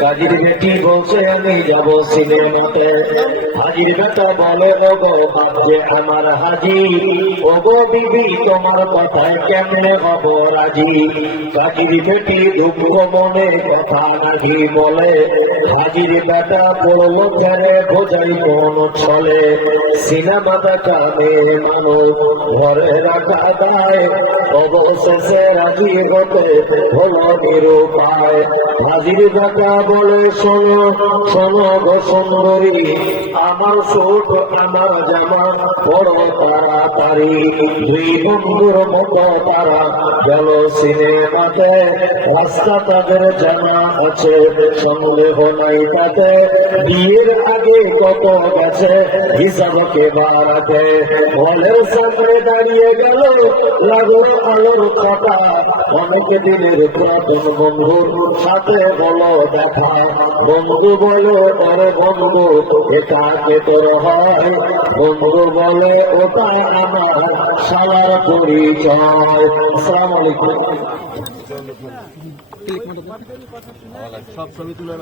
কাজীর বেটি বলছে আমি যাব সিনেমাতে। হাজির বেটা বলে ওগো ভাবছে আমার হাজি, ওগো বিবি তোমার কথায় কেমনে হব রাজি। কাজীর বেটি দুঃখ মনে কথা নাকি বলে, হাজির বেটা বললো ছেড়ে বোঝাই কোন ছলে। সিনেমা দেখা মেয়ে মানুষ ঘরে রাখা দায়, অবশেষে রাজি হতে হলো নিরুপায়। হাজির বেটা বলে শোনো শোনো গো সুন্দরী, আমার সুখ আমার জামা বড় তাড়াতাড়ি। দুই বন্ধুর মতো তারা গেল সিনেমাতে, রাস্তা তাদের জানা আছে সন্দেহ নাই তাতে। বিয়ের আগে কত গেছে হিসাব কে বাড়াতে, হলের সামনে দাঁড়িয়ে গেল লাগলো আলোর কথা। অনেক দিনের পুরাতন বন্ধুর সাথে বলো দেখা, বন্ধু বলো ওরে বন্ধু এটা কে তোর হয়, বন্ধু বলে ওটা আমার শালার পরিচয়। আসসালামু আলাইকুম। সব ছবি তুলে